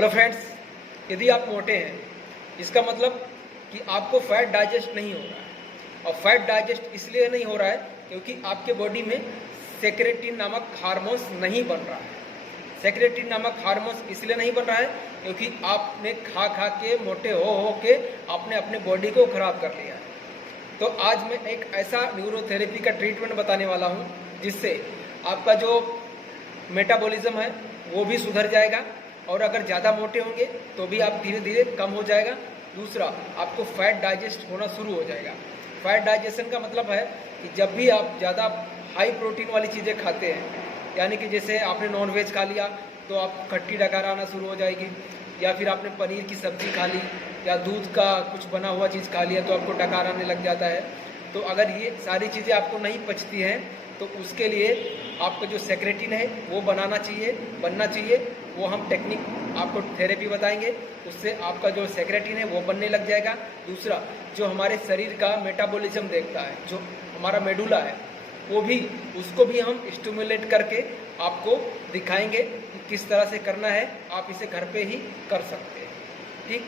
Hello friends, यदि आप मोटे हैं इसका मतलब कि आपको फैट डाइजेस्ट नहीं हो रहा है। और फैट डाइजेस्ट इसलिए नहीं हो रहा है क्योंकि आपके बॉडी में सेक्रेटिन नामक हार्मोन्स नहीं बन रहा है। सेक्रेटिन नामक हार्मोन्स इसलिए नहीं बन रहा है क्योंकि आपने खा खा के मोटे हो के आपने अपने बॉडी को खराब कर लिया है। तो आज मैं एक ऐसा न्यूरोथेरेपी का ट्रीटमेंट बताने वाला हूँ जिससे आपका जो मेटाबॉलिज्म है वो भी सुधर जाएगा और अगर ज़्यादा मोटे होंगे तो भी आप धीरे धीरे कम हो जाएगा। दूसरा, आपको फैट डाइजेस्ट होना शुरू हो जाएगा। फैट डाइजेशन का मतलब है कि जब भी आप ज़्यादा हाई प्रोटीन वाली चीज़ें खाते हैं, यानी कि जैसे आपने नॉन वेज खा लिया तो आप खट्टी डकार आना शुरू हो जाएगी, या फिर आपने पनीर की सब्ज़ी खा ली या दूध का कुछ बना हुआ चीज़ खा लिया तो आपको डकार आने लग जाता है। तो अगर ये सारी चीज़ें आपको नहीं पचती हैं तो उसके लिए आपका जो सेक्रेटिन है वो बनना चाहिए। वो हम टेक्निक आपको थेरेपी बताएंगे, उससे आपका जो सेक्रेटिन है वो बनने लग जाएगा। दूसरा, जो हमारे शरीर का मेटाबॉलिज्म देखता है, जो हमारा मेडुला है, वो भी उसको भी हम स्टिमुलेट करके आपको दिखाएंगे कि किस तरह से करना है। आप इसे घर पे ही कर सकते हैं। ठीक,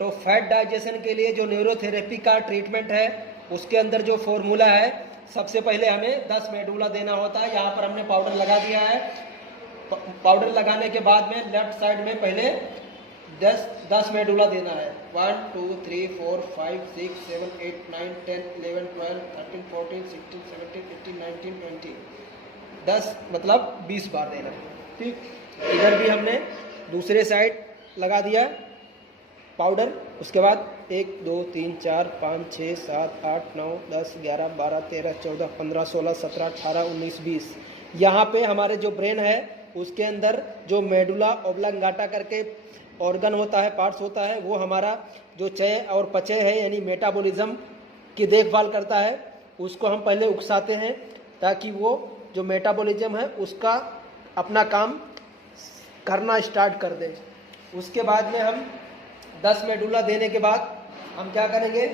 तो फैट डाइजेशन के लिए जो न्यूरोथेरेपी का ट्रीटमेंट है उसके अंदर जो फॉर्मूला है, सबसे पहले हमें 10 मेडुला देना होता है। यहाँ पर हमने पाउडर लगा दिया है। पाउडर लगाने के बाद में लेफ्ट साइड में पहले 10 मेडुला देना है। 1 2 3 4 5 6 7 8 9 10 11 12 13 14 16 17 18 19 20 10 मतलब 20 बार देना है। ठीक, इधर भी हमने दूसरे साइड लगा दिया पाउडर। उसके बाद 1 2 3 4 5 6 7 8 9 10 11 12 13 14 15 16 17 18 19 20। यहाँ पे हमारे जो ब्रेन है उसके अंदर जो मेडुला ओब्लांगाटा करके ऑर्गन होता है, पार्ट्स होता है, वो हमारा जो चय और पचय है यानी मेटाबॉलिज्म की देखभाल करता है। उसको हम पहले उकसाते हैं ताकि वो जो मेटाबॉलिज्म है उसका अपना काम करना स्टार्ट कर दे। उसके बाद में हम 10 मेडुला देने के बाद हम क्या करेंगे,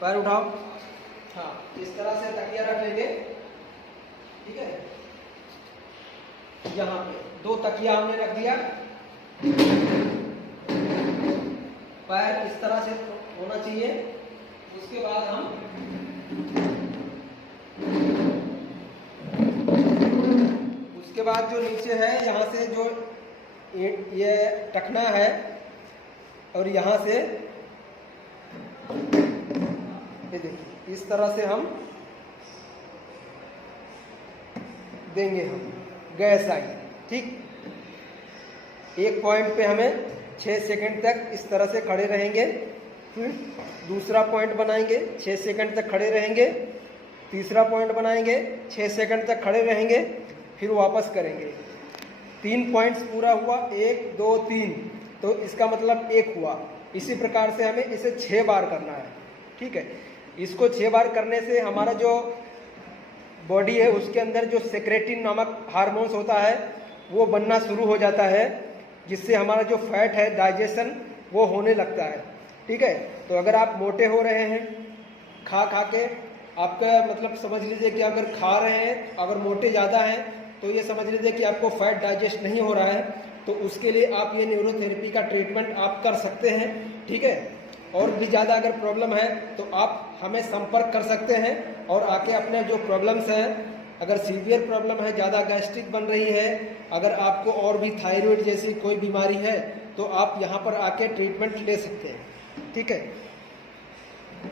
पैर उठाओ, हाँ, इस तरह से तकिया रख लेंगे। ठीक है, यहाँ पे 2 तकिया हमने रख दिया। पैर इस तरह से होना चाहिए। उसके बाद हम जो नीचे है यहाँ से जो ये टखना है और यहाँ से ये देखिए इस तरह से हम देंगे हम गैस आई। ठीक, एक पॉइंट पे हमें 6 सेकंड तक इस तरह से खड़े रहेंगे। दूसरा पॉइंट बनाएंगे, 6 सेकंड तक खड़े रहेंगे। तीसरा पॉइंट बनाएंगे, 6 सेकंड तक खड़े रहेंगे, फिर वापस करेंगे। 3 पॉइंट्स पूरा हुआ, 1 2 3, तो इसका मतलब 1 हुआ। इसी प्रकार से हमें इसे 6 बार करना है। ठीक है, इसको 6 बार करने से हमारा जो बॉडी है उसके अंदर जो सेक्रेटिन नामक हार्मोन्स होता है वो बनना शुरू हो जाता है, जिससे हमारा जो फैट है डाइजेशन वो होने लगता है। ठीक है, तो अगर आप मोटे हो रहे हैं खा खा के, आपका मतलब समझ लीजिए कि अगर खा रहे हैं, अगर मोटे ज़्यादा हैं तो ये समझ लीजिए कि आपको फैट डाइजेस्ट नहीं हो रहा है, तो उसके लिए आप ये न्यूरोथेरेपी का ट्रीटमेंट आप कर सकते हैं। ठीक है, और भी ज़्यादा अगर प्रॉब्लम है तो आप हमें संपर्क कर सकते हैं और आके अपने जो प्रॉब्लम्स हैं, अगर सीवियर प्रॉब्लम है, ज़्यादा गैस्ट्रिक बन रही है, अगर आपको और भी थायराइड जैसी कोई बीमारी है तो आप यहाँ पर आके ट्रीटमेंट ले सकते हैं। ठीक है।